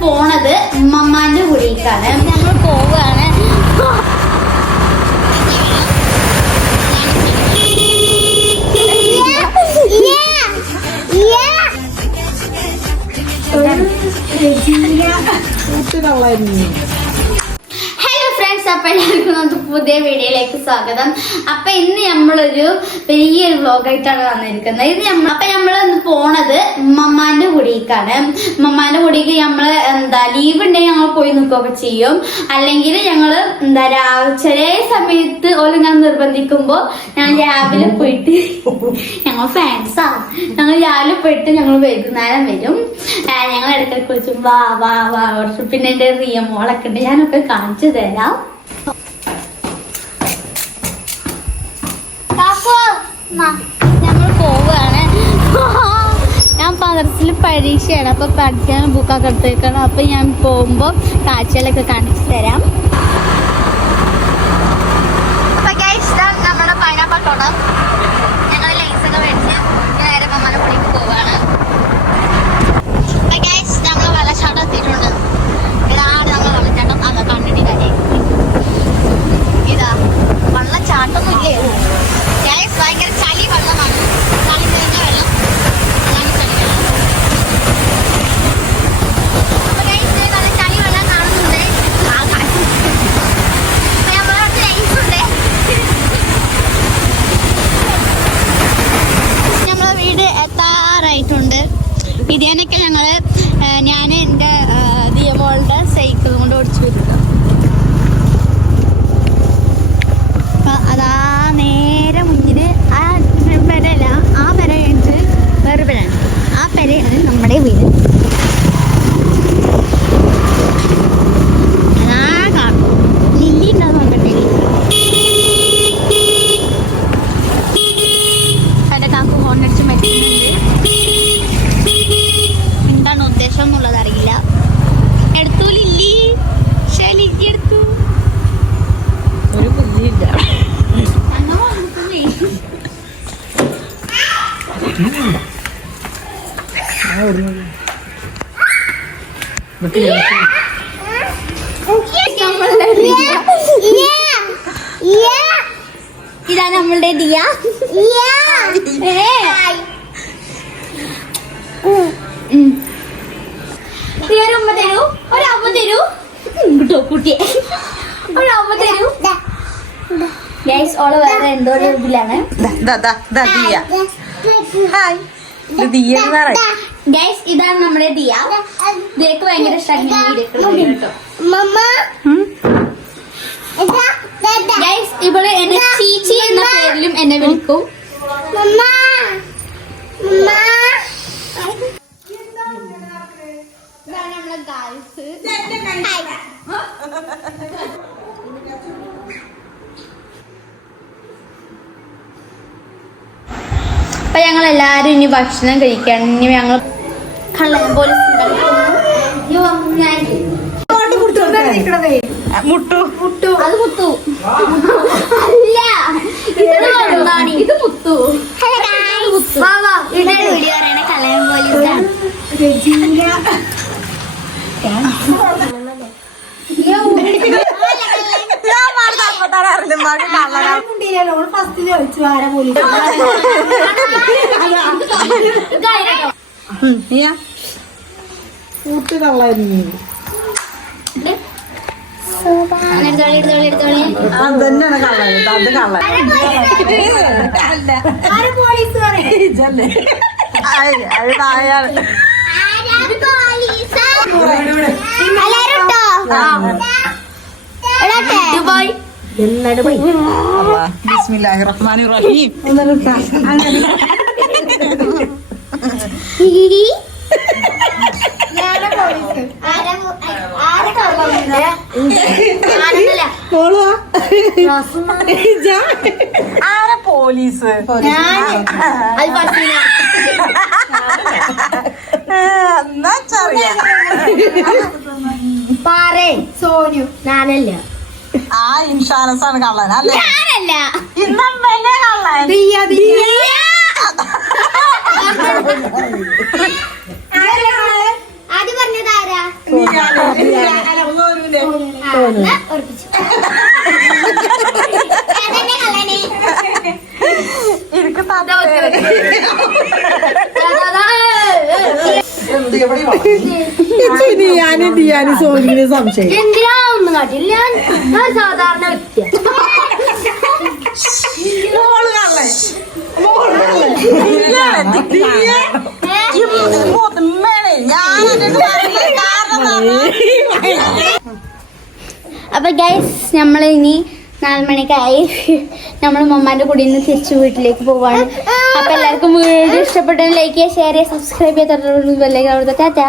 പോണത് ഉമ്മമ്മാന്റെ കുടിക്കാണ് ഞങ്ങൾ പോവുകയാണ്. ഹലോ പുതിയ വീഡിയോയിലേക്ക് സ്വാഗതം. അപ്പൊ ഇന്ന് നമ്മളൊരു വലിയൊരു വ്ലോഗായിട്ടാണ് വന്നിരിക്കുന്നത്. ഇത് അപ്പൊ നമ്മൾ പോണത് മമ്മാന്റെ കുടിക്കാണ് മമ്മാന്റെ കുടിക്ക് ഞമ്മൾ എന്താ ലീവ് ഉണ്ടെങ്കിൽ ഞങ്ങൾ പോയി നിൽക്കുകയൊക്കെ ചെയ്യും. അല്ലെങ്കിൽ ഞങ്ങൾ എന്താ രാവിലെ ചെറിയ സമയത്ത് ഓരോ ഞാൻ നിർബന്ധിക്കുമ്പോ ഞാൻ രാവിലെ പോയിട്ട് ഞങ്ങൾ ഫാൻസാ ഞങ്ങൾ രാവിലെ പോയിട്ട് ഞങ്ങൾ വൈകുന്നേരം വരും. ഞങ്ങൾ ഇടയ്ക്കിടയ്ക്ക് വിളിച്ചു വാ വാ വാ പിന്നെ എന്റെ റിയ മോളൊക്കെ ഉണ്ട്. ഞാനൊക്കെ കാണിച്ചു തരാം. ഞങ്ങൾ പോവുകയാണ്. ഞാൻ പരീക്ഷയാണ്. അപ്പൊ പഠിക്കാൻ ബുക്കൊക്കെ എടുത്തേക്കണം. അപ്പൊ ഞാൻ പോകുമ്പോ കാഴ്ചകളൊക്കെ കാണിച്ചു തരാം. মিলে ഇതാ നമ്മളുടെ ദിയ. ഒരമ്മ തരൂ. ഒരു അമ്മ തരൂ കിട്ടോ കുട്ടിയെ. ഒരു അമ്മ തരൂ. ഗൈസ് ഓൾ വേറെ എന്തോ ഒരു ഇതിലാണ്. ദാ, ദാ, ദാ, ദിയ. ഹായ് ഇത് ദിയ എന്ന് പറയും. ഗൈസ് ഇതാണ് നമ്മുടെ ദിയ. ദിയക്ക് ഭയങ്കര. ഗൈസ് ഇവൾ എന്നെ ചീച്ചി എന്ന പേരിലും എന്നെ വിളിക്കും. അപ്പൊ ഞങ്ങൾ എല്ലാരും ഇനി ഭക്ഷണം കഴിക്കാൻ ഇനി ഞങ്ങൾ കള്ളൻ പോലീസ് മുട്ടു അത് മുത്തു അല്ല ഇത്. ഇത് മുത്തു വാ, വാ. ഇതാണ് വീഡിയോ പറയണേ കള്ളൻ പോലീസാണ് ഞാൻ പറഞ്ഞ അപ്പത്താണ് അറിഞ്ഞു എടുത്തോളി എടുത്തോളി അതന്നെയാണ് കള്ളൻ ഇത് അത് ആയ്, അത് നായാണ്. ദുബായ് ബിസ്മില്ലാഹിർ റഹ്മാനിർ റഹീം. ആരെ പോലീസ്? പാറേ. സോനു. ഞാനല്ല. ആ ഇൻഷുറൻസ് ആണ് കള്ളൻ അല്ലേ? ഇന്നമ്മനെ കള്ളൻ. ആദ്യം പറഞ്ഞത് ആരാ? നീ തോന്നുന്നു. ഉറപ്പിച്ചു. എനിക്ക് ദിയാനും ദിയാനും സോനിന് സംശയം എന്തിനാ ഒന്നും കാട്ടില്ല? ഞാൻ സാധാരണ വ്യക്തിയാണ് അപ്പൊ ഗൈസ് നമ്മൾ ഇനി നാല് മണിക്കായി. നമ്മൾ മമ്മാന്റെ കൂടെ നിന്ന് തിരിച്ചു വീട്ടിലേക്ക് പോവാണ്. അപ്പൊ എല്ലാവർക്കും വീഡിയോ ഇഷ്ടപ്പെട്ടെങ്കിൽ ലൈക്ക് ചെയ്യുക ഷെയർ ചെയ്യുക സബ്സ്ക്രൈബ് ചെയ്യുക. തുടർന്ന് അവിടുത്തെ ടാറ്റ.